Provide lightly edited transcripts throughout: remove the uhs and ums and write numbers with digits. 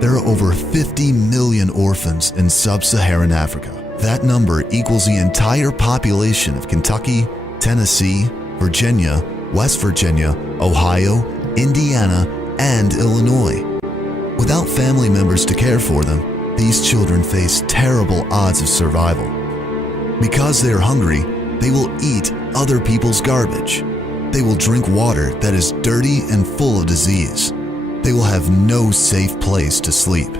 There are over 50 million orphans in sub-Saharan Africa. That number equals the entire population of Kentucky, Tennessee, Virginia, West Virginia, Ohio, Indiana, and Illinois. Without family members to care for them, these children face terrible odds of survival. Because they are hungry, they will eat other people's garbage. They will drink water that is dirty and full of disease. They will have no safe place to sleep.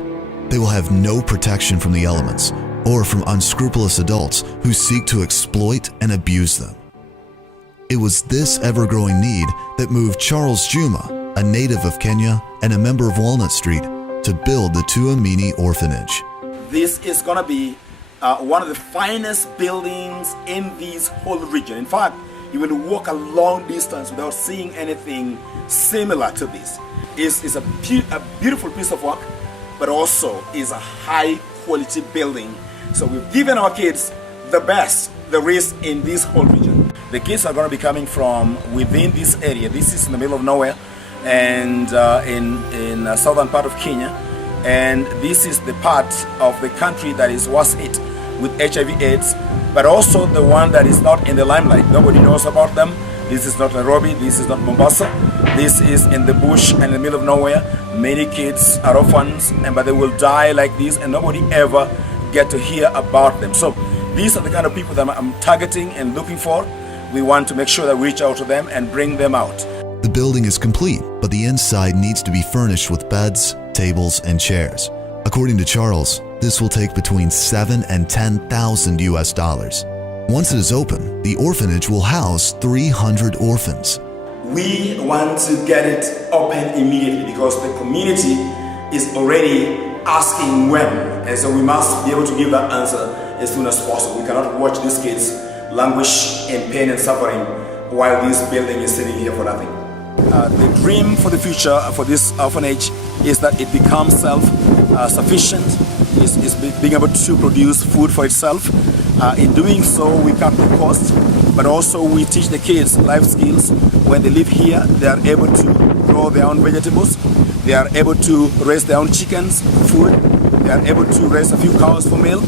They will have no protection from the elements or from unscrupulous adults who seek to exploit and abuse them. It was this ever-growing need that moved Charles Juma, a native of Kenya and a member of Walnut Street, to build the Tuamini Orphanage. This is going to be one of the finest buildings in this whole region. In fact, you will walk a long distance without seeing anything similar to this. It's a beautiful piece of work, but also is a high quality building. So we've given our kids the best there is in this whole region. The kids are going to be coming from within this area. This is in the middle of nowhere and in the southern part of Kenya. And this is the part of the country that is worst hit with HIV/AIDS, but also the one that is not in the limelight. Nobody knows about them. This is not Nairobi, this is not Mombasa. This is in the bush and in the middle of nowhere. Many kids are orphans, but they will die like this and nobody ever get to hear about them. So these are the kind of people that I'm targeting and looking for. We want to make sure that we reach out to them and bring them out. The building is complete, but the inside needs to be furnished with beds, tables, and chairs. According to Charles, this will take between $7,000 and $10,000 US. Once it is open, the orphanage will house 300 orphans. We want to get it open immediately because the community is already asking when, and so we must be able to give that answer as soon as possible. We cannot watch these kids languish in pain and suffering while this building is sitting here for nothing. The dream for the future for this orphanage is that it becomes self-sufficient, is being able to produce food for itself. In doing so, we cut the cost, but also we teach the kids life skills. When they live here, they are able to grow their own vegetables, they are able to raise their own chickens for food, they are able to raise a few cows for milk,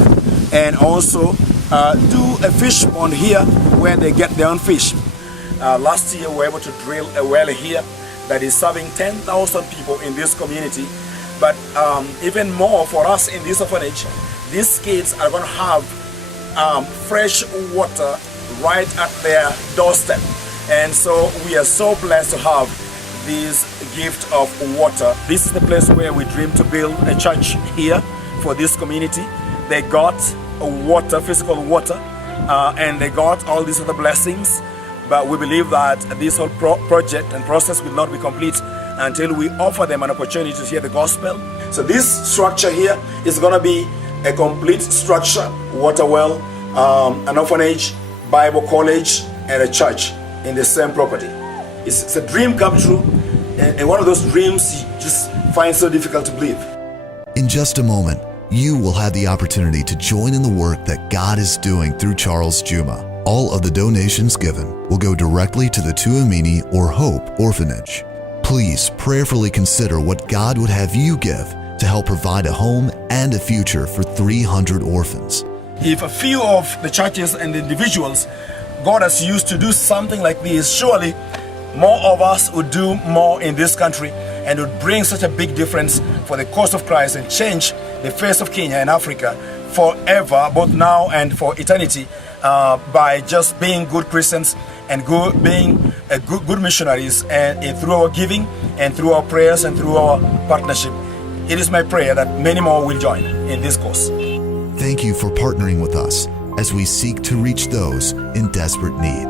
and also do a fish pond here where they get their own fish. Last year we were able to drill a well here that is serving 10,000 people in this community. But even more for us in this orphanage, these kids are going to have fresh water right at their doorstep. And so we are so blessed to have this gift of water. This is the place where we dream to build a church here for this community. They got water, physical water, and they got all these other blessings. But we believe that this whole project and process will not be complete until we offer them an opportunity to hear the gospel. So this structure here is going to be a complete structure, water well, an orphanage, Bible college, and a church in the same property. It's a dream come true, and one of those dreams you just find so difficult to believe. In just a moment, you will have the opportunity to join in the work that God is doing through Charles Juma. All of the donations given will go directly to the Tuamini or Hope Orphanage. Please prayerfully consider what God would have you give to help provide a home and a future for 300 orphans. If a few of the churches and individuals God has used to do something like this, surely more of us would do more in this country and would bring such a big difference for the cause of Christ and change the face of Kenya and Africa forever, both now and for eternity, by just being good Christians and being good missionaries, and through our giving and through our prayers and through our partnership. It is my prayer that many more will join in this cause. Thank you for partnering with us as we seek to reach those in desperate need.